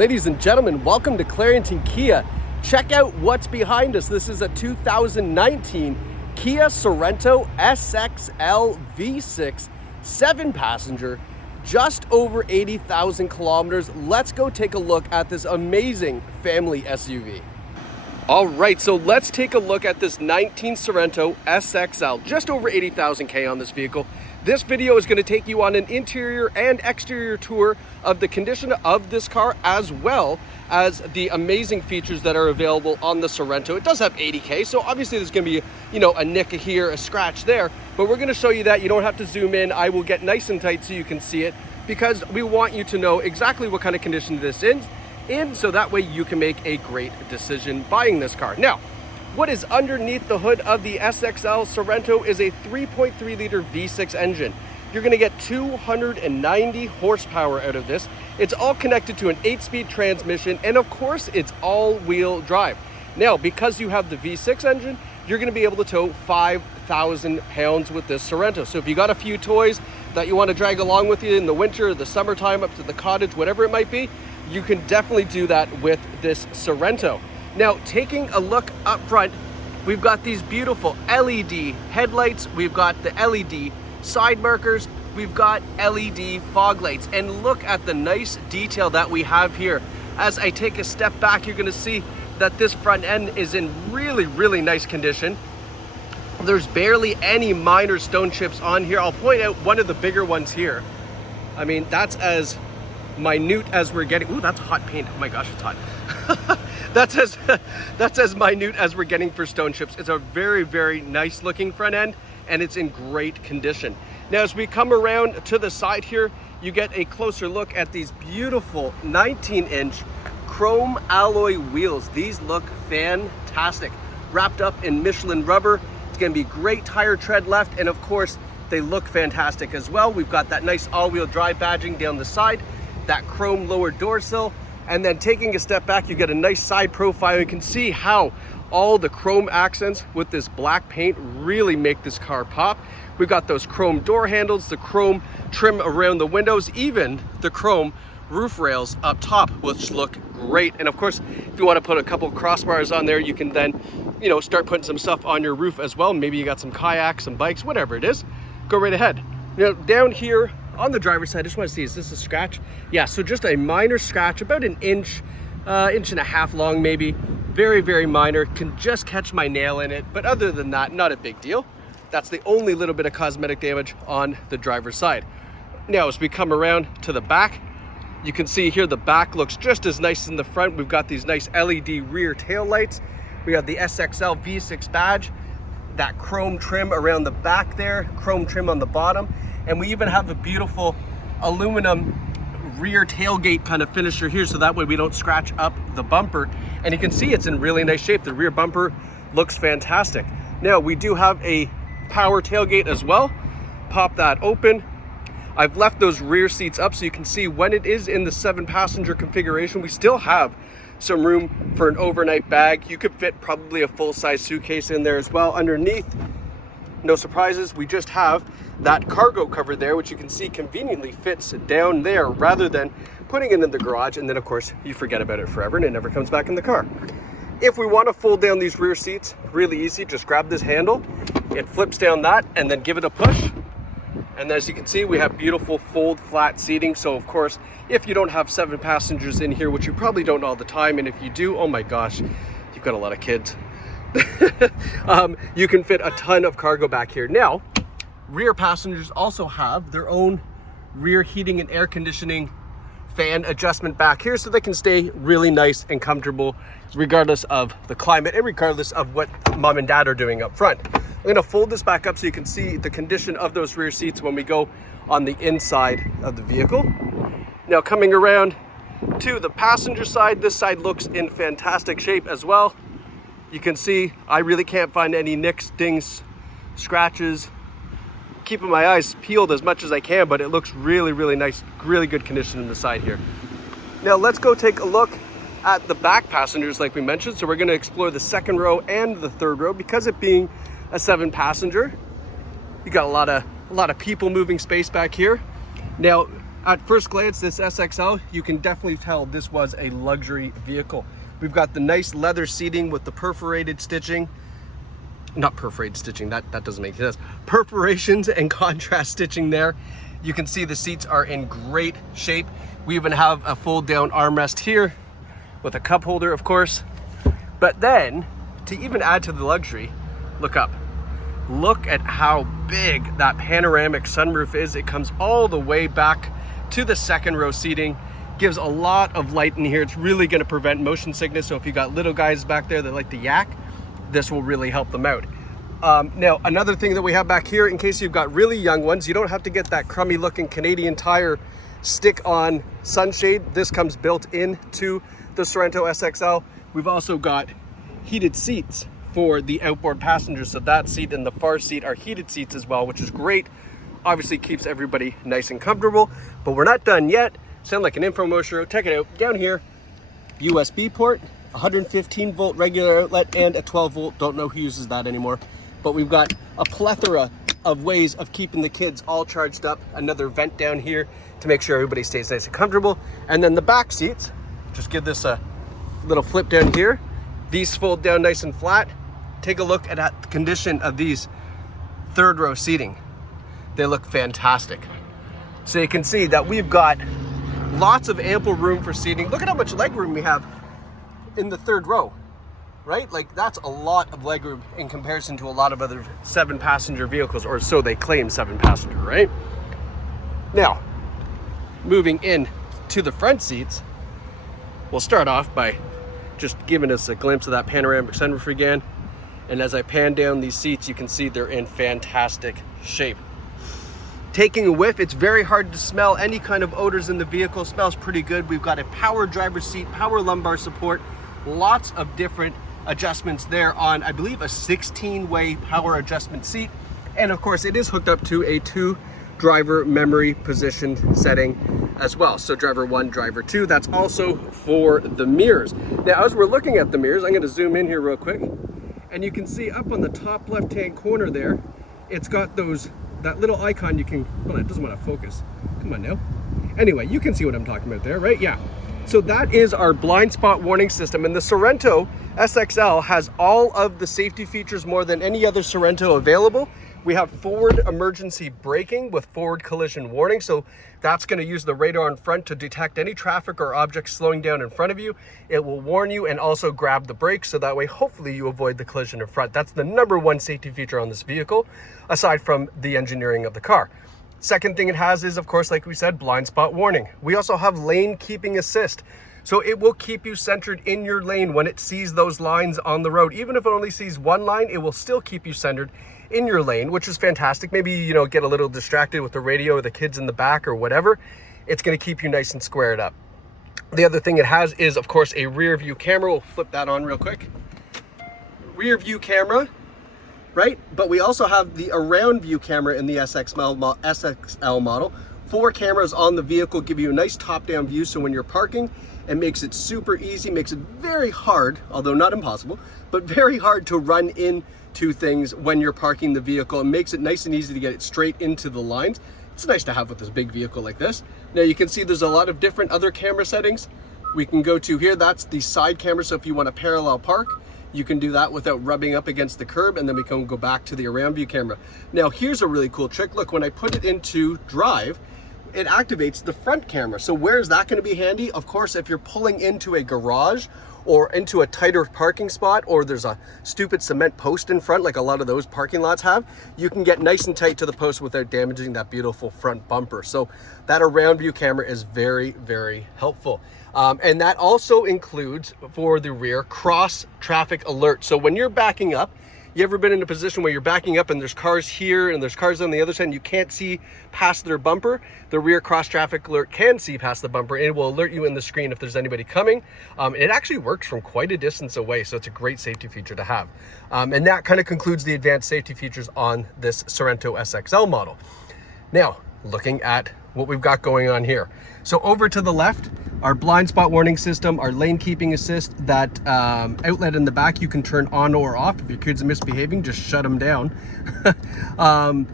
Ladies and gentlemen, welcome to Clarington Kia. Check out what's behind us. This is a 2019 Kia Sorento SXL V6, 7-passenger, just over 80,000 kilometers. Let's go take a look at this amazing family SUV. All right, so let's take a look at this 19 Sorento SXL, just over 80,000 K on this vehicle. This video is going to take you on an interior and exterior tour of the condition of this car, as well as the amazing features that are available on the Sorento. It does have 80K, so obviously there's going to be, a nick here, a scratch there, but we're going to show you that. You don't have to zoom in. I will get nice and tight so you can see it, because we want you to know exactly what kind of condition this is in, so that way you can make a great decision buying this car. Now, what is underneath the hood of the SXL Sorento is a 3.3 liter V6 engine. You're going to get 290 horsepower out of this. It's all connected to an 8-speed transmission, and of course it's all-wheel drive. Now, because you have the V6 engine, you're going to be able to tow 5,000 pounds with this Sorento. So if you got a few toys that you want to drag along with you in the winter, the summertime, up to the cottage, whatever it might be, you can definitely do that with this Sorento. Now, taking a look up front, we've got these beautiful LED headlights, we've got the LED side markers, we've got LED fog lights, and look at the nice detail that we have here. As I take a step back, you're gonna see that this front end is in really nice condition. There's barely any minor stone chips on here. I'll point out one of the bigger ones here. I mean, that's as minute as we're getting. Ooh, that's hot paint. Oh my gosh, it's hot. That's as minute as we're getting for stone chips. It's a very nice looking front end, and it's in great condition. Now, as we come around to the side here, you get a closer look at these beautiful 19-inch chrome alloy wheels. These look fantastic. Wrapped up in Michelin rubber. It's gonna be great tire tread left, and of course, they look fantastic as well. We've got that nice all-wheel drive badging down the side, that chrome lower door sill, and then taking a step back, you get a nice side profile. You can see how all the chrome accents with this black paint really make this car pop. We've got those chrome door handles, the chrome trim around the windows, even the chrome roof rails up top, which look great. And of course, if you want to put a couple crossbars on there, you can then, start putting some stuff on your roof as well. Maybe you got some kayaks, some bikes, whatever it is, go right ahead. Down here on the driver's side, I just want to see, is this a scratch? Yeah, so just a minor scratch, about an inch and a half long maybe. Very minor, can just catch my nail in it, but other than that, not a big deal. That's the only little bit of cosmetic damage on the driver's side. Now, as we come around to the back, you can see here the back looks just as nice as in the front. We've got these nice LED rear tail lights. We have the SXL V6 badge, that chrome trim around the back there, chrome trim on the bottom, and we even have a beautiful aluminum rear tailgate kind of finisher here, so that way we don't scratch up the bumper. And you can see it's in really nice shape. The rear bumper looks fantastic. Now, we do have a power tailgate as well. Pop that open. I've left those rear seats up so you can see when it is in the 7-passenger configuration, we still have some room for an overnight bag. You could fit probably a full-size suitcase in there as well. Underneath, no surprises, we just have that cargo cover there, which you can see conveniently fits down there rather than putting it in the garage, and then of course you forget about it forever and it never comes back in the car. If we want to fold down these rear seats, really easy, just grab this handle, it flips down that, and then give it a push. And as you can see, we have beautiful fold flat seating. So of course, if you don't have 7 passengers in here, which you probably don't all the time, and if you do, oh my gosh, you've got a lot of kids. You can fit a ton of cargo back here. Now, rear passengers also have their own rear heating and air conditioning fan adjustment back here, so they can stay really nice and comfortable regardless of the climate and regardless of what mom and dad are doing up front. I'm going to fold this back up so you can see the condition of those rear seats when we go on the inside of the vehicle. Now, coming around to the passenger side, this side looks in fantastic shape as well. You can see I really can't find any nicks, dings, scratches. Keeping my eyes peeled as much as I can, but it looks really nice, really good condition in the side here. Now let's go take a look at the back passengers like we mentioned. So we're going to explore the second row and the third row. Because it being a 7-passenger, you got a lot of people moving space back here. Now, At first glance, this SXL, you can definitely tell this was a luxury vehicle. We've got the nice leather seating with the perforated stitching. Not perforated stitching, that doesn't make sense. Perforations and contrast stitching there. You can see the seats are in great shape. We even have a fold down armrest here with a cup holder, of course. But then, to even add to the luxury, look up. Look at how big that panoramic sunroof is. It comes all the way back to the second row seating. Gives a lot of light in here. It's really gonna prevent motion sickness. So if you got little guys back there that like to yak, this will really help them out. Now, another thing that we have back here, in case you've got really young ones, you don't have to get that crummy looking Canadian Tire stick-on sunshade. This comes built into the Sorento SXL. We've also got heated seats for the outboard passengers. So that seat and the far seat are heated seats as well, which is great. Obviously keeps everybody nice and comfortable, but we're not done yet. Sound like an infomercial. Check it out. Down here, USB port, 115 volt regular outlet, and a 12 volt. Don't know who uses that anymore. But we've got a plethora of ways of keeping the kids all charged up. Another vent down here to make sure everybody stays nice and comfortable. And then the back seats, just give this a little flip down here. These fold down nice and flat. Take a look at the condition of these third row seating. They look fantastic. So you can see that we've got lots of ample room for seating. Look at how much leg room we have in the third row, right? Like, that's a lot of leg room in comparison to a lot of other 7-passenger vehicles, or so they claim 7-passenger, right? Now, moving in to the front seats, we'll start off by just giving us a glimpse of that panoramic sunroof again. And as I pan down these seats, you can see they're in fantastic shape. Taking a whiff, it's very hard to smell any kind of odors in the vehicle. Smells pretty good. We've got a power driver's seat, power lumbar support, lots of different adjustments there on, I believe, a 16-way power adjustment seat. And of course, it is hooked up to a 2-driver memory position setting as well. So driver 1, driver 2, that's also for the mirrors. Now, as we're looking at the mirrors, I'm going to zoom in here real quick. And you can see up on the top left-hand corner there, it's got that little icon you can, well, it doesn't want to focus. Come on now. Anyway, you can see what I'm talking about there, right? Yeah. So that is our blind spot warning system. And the Sorento SXL has all of the safety features more than any other Sorento available. We have forward emergency braking with forward collision warning. So that's going to use the radar in front to detect any traffic or objects slowing down in front of you. It will warn you and also grab the brakes, so that way hopefully you avoid the collision in front. That's the #1 safety feature on this vehicle, aside from the engineering of the car. Second thing it has is, of course, like we said, blind spot warning. We also have lane keeping assist. So it will keep you centered in your lane when it sees those lines on the road. Even if it only sees one line, it will still keep you centered in your lane, which is fantastic. Maybe, you know, get a little distracted with the radio or the kids in the back or whatever. It's going to keep you nice and squared up. The other thing it has is, of course, a rear view camera. We'll flip that on real quick. Rear view camera, right? But we also have the around view camera in the SXL model. 4 cameras on the vehicle give you a nice top-down view, so when you're parking, it makes it super easy, makes it very hard, although not impossible, but very hard to run into things when you're parking the vehicle. It makes it nice and easy to get it straight into the lines. It's nice to have with this big vehicle like this. Now you can see there's a lot of different other camera settings we can go to here. That's the side camera, so if you want to parallel park, you can do that without rubbing up against the curb, and then we can go back to the around view camera. Now here's a really cool trick. Look, when I put it into drive, it activates the front camera. So where's that going to be handy? Of course, if you're pulling into a garage or into a tighter parking spot, or there's a stupid cement post in front like a lot of those parking lots have, you can get nice and tight to the post without damaging that beautiful front bumper. So that around view camera is very, very helpful. And that also includes, for the rear, cross traffic alert. So when you're backing up, you ever been in a position where you're backing up and there's cars here and there's cars on the other side and you can't see past their bumper? The rear cross traffic alert can see past the bumper, and it will alert you in the screen if there's anybody coming. It actually works from quite a distance away, so it's a great safety feature to have. And that kind of concludes the advanced safety features on this Sorento SXL model. Now, looking at what we've got going on here. So over to the left, our blind spot warning system, our lane keeping assist, that outlet in the back you can turn on or off. If your kids are misbehaving, just shut them down.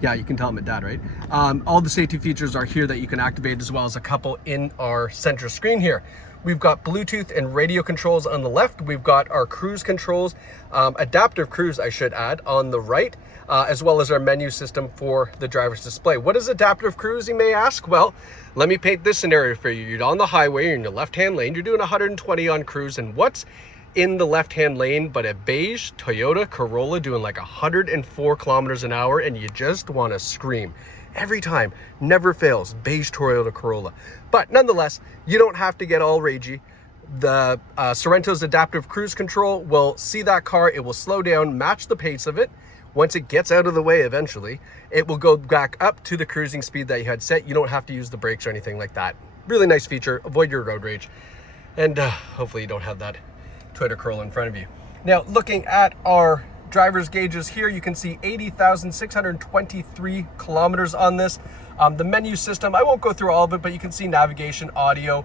Yeah, you can tell them at dad, right? All the safety features are here that you can activate, as well as a couple in our center screen here. We've got Bluetooth and radio controls on the left. We've got our cruise controls, adaptive cruise, I should add, on the right, as well as our menu system for the driver's display. What is adaptive cruise, you may ask? Well, let me paint this scenario for you. You're on the highway, you're in your left-hand lane, you're doing 120 on cruise, and what's in the left-hand lane but a beige Toyota Corolla doing like 104 kilometers an hour, and you just want to scream. Every time, never fails, beige Toyota Corolla. But nonetheless, you don't have to get all ragey. The Sorento's adaptive cruise control will see that car, it will slow down, match the pace of it. Once it gets out of the way eventually, it will go back up to the cruising speed that you had set. You don't have to use the brakes or anything like that. Really nice feature, avoid your road rage. And hopefully you don't have that Toyota Corolla in front of you. Now, looking at our driver's gauges here, you can see 80,623 kilometers on this. The menu system, I won't go through all of it, but you can see navigation, audio.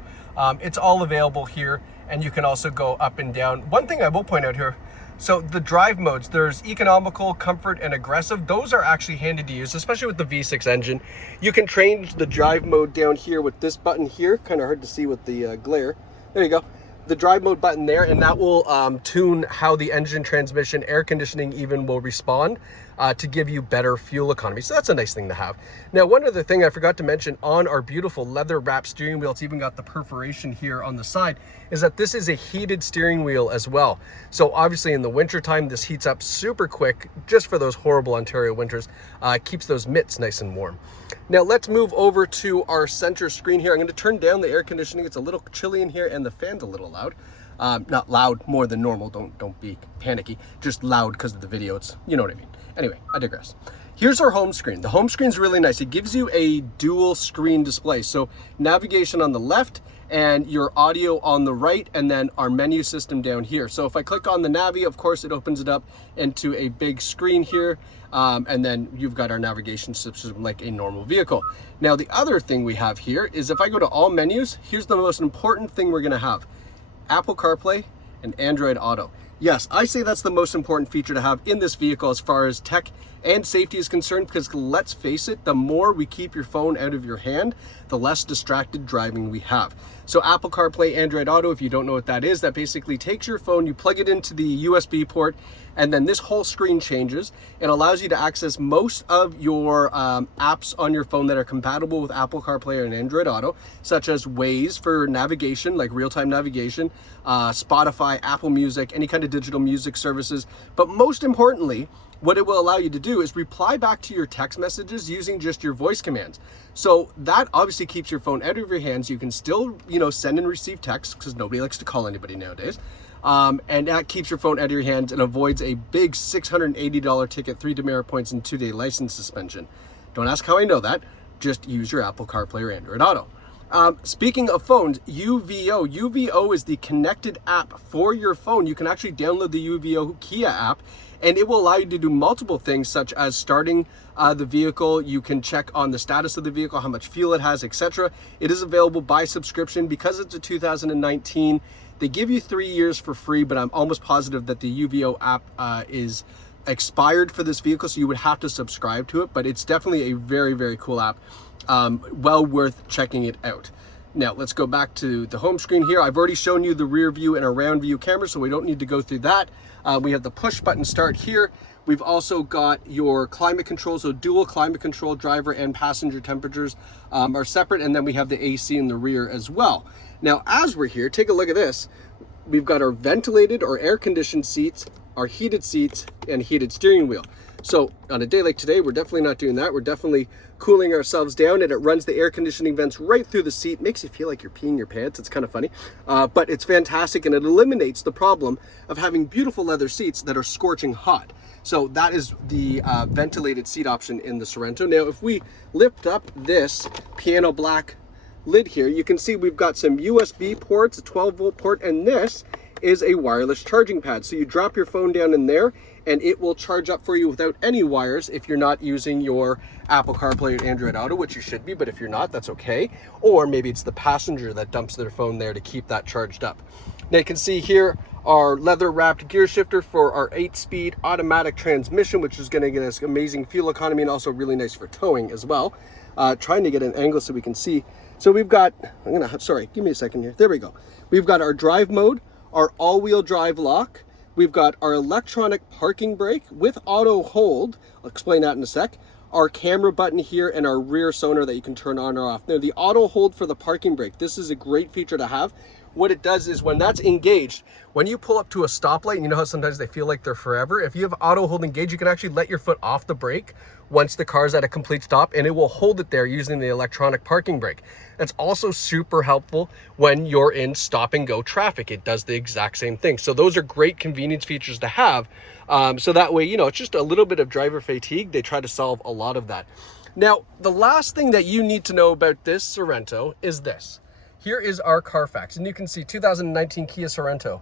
It's all available here, and you can also go up and down. One thing I will point out here, so the drive modes, there's economical, comfort, and aggressive. Those are actually handy to use, especially with the V6 engine. You can change the drive mode down here with this button here. Kind of hard to see with the glare. There you go. The drive mode button there, and that will tune how the engine, transmission, air conditioning even will respond to give you better fuel economy. So that's a nice thing to have. Now, one other thing I forgot to mention on our beautiful leather wrap steering wheel, it's even got the perforation here on the side, is that this is a heated steering wheel as well. So obviously in the winter time, this heats up super quick just for those horrible Ontario winters. Keeps those mitts nice and warm. Now let's move over to our center screen here. I'm going to turn down the air conditioning. It's a little chilly in here, and the fan's a little loud. Not loud, more than normal. Don't be panicky. Just loud because of the video. It's, you know what I mean. Anyway, I digress. Here's our home screen. The home screen's really nice. It gives you a dual screen display. So navigation on the left and your audio on the right, and then our menu system down here. So if I click on the Navi, of course, it opens it up into a big screen here. And then you've got our navigation system like a normal vehicle. Now, the other thing we have here is if I go to all menus, here's the most important thing we're gonna have: Apple CarPlay and Android Auto. Yes, I say that's the most important feature to have in this vehicle as far as tech and safety is concerned, because let's face it, the more we keep your phone out of your hand, the less distracted driving we have. So Apple CarPlay, Android Auto, if you don't know what that is, that basically takes your phone, you plug it into the USB port, and then this whole screen changes. It allows you to access most of your apps on your phone that are compatible with Apple CarPlay and Android Auto, such as Waze for navigation, like real-time navigation, Spotify, Apple Music, any kind of digital music services. But most importantly, what it will allow you to do is reply back to your text messages using just your voice commands. So that obviously keeps your phone out of your hands. You can still, send and receive texts, because nobody likes to call anybody nowadays. And that keeps your phone out of your hands and avoids a big $680 ticket, 3 demerit points, and 2-day license suspension. Don't ask how I know that. Just use your Apple CarPlay or Android Auto. Speaking of phones, UVO. UVO is the connected app for your phone. You can actually download the UVO Kia app, and it will allow you to do multiple things, such as starting the vehicle. You can check on the status of the vehicle, how much fuel it has, etc. It is available by subscription. Because it's a 2019, they give you 3 years for free, but I'm almost positive that the UVO app is expired for this vehicle, so you would have to subscribe to it. But it's definitely a very, very cool app. Well worth checking it out. Now let's go back to the home screen here. I've already shown you the rear view and around view camera, so we don't need to go through that. We have the push button start here. We've also got your climate control, so dual climate control, driver and passenger temperatures are separate, and then we have the AC in the rear as well. Now, as we're here, take a look at this. We've got our ventilated or air conditioned seats, our heated seats, and heated steering wheel. So on a day like today, we're definitely not doing that. We're definitely cooling ourselves down, and it runs the air conditioning vents right through the seat. Makes you feel like you're peeing your pants. It's kind of funny, but it's fantastic, and it eliminates the problem of having beautiful leather seats that are scorching hot. So that is the ventilated seat option in the Sorento. Now, if we lift up this piano black lid here, you can see we've got some USB ports, a 12-volt port, and this is a wireless charging pad. So you drop your phone down in there and it will charge up for you without any wires if you're not using your Apple CarPlay or Android Auto, which you should be, but if you're not, that's okay. Or maybe it's the passenger that dumps their phone there to keep that charged up. Now you can see here our leather wrapped gear shifter for our 8-speed automatic transmission, which is going to get us amazing fuel economy and also really nice for towing as well. Trying to get an angle so we can see. So we've got, sorry, give me a second here. There we go. We've got our drive mode, our all-wheel drive lock. We've got our electronic parking brake with auto hold. I'll explain that in a sec. Our camera button here and our rear sonar that you can turn on or off. Now the auto hold for the parking brake, this is a great feature to have. What it does is when that's engaged, when you pull up to a stoplight, you know how sometimes they feel like they're forever? If you have auto hold engaged, you can actually let your foot off the brake once the car's at a complete stop, and it will hold it there using the electronic parking brake. That's also super helpful when you're in stop and go traffic. It does the exact same thing. So those are great convenience features to have. So that way, you know, it's just a little bit of driver fatigue. They try to solve a lot of that. Now, the last thing that you need to know about this Sorento is this. Here is our Carfax, and you can see 2019 Kia Sorento.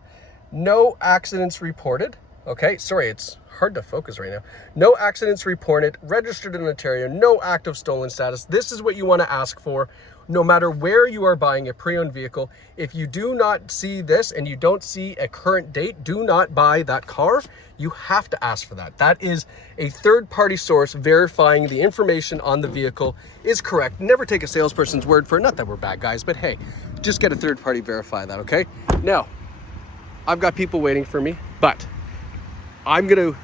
No accidents reported. Okay, sorry, it's hard to focus right now. No accidents reported, registered in Ontario, no active stolen status. This is what you want to ask for no matter where you are buying a pre-owned vehicle. If you do not see this and you don't see a current date, do not buy that car. You have to ask for that. That is a third-party source verifying the information on the vehicle is correct. Never take a salesperson's word for it. Not that we're bad guys, but hey, just get a third party verify that, okay? Now, I've got people waiting for me, but I'm gonna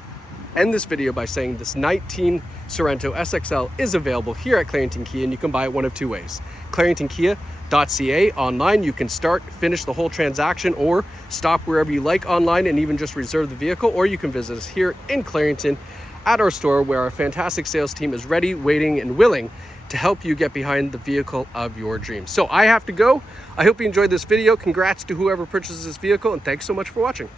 end this video by saying this 19 Sorento SXL is available here at Clarington Kia, and you can buy it one of two ways. ClaringtonKia.ca online, you can finish the whole transaction, or stop wherever you like online and even just reserve the vehicle, or you can visit us here in Clarington at our store where our fantastic sales team is ready, waiting, and willing to help you get behind the vehicle of your dreams. So I have to go. I hope you enjoyed this video. Congrats to whoever purchases this vehicle, and thanks so much for watching.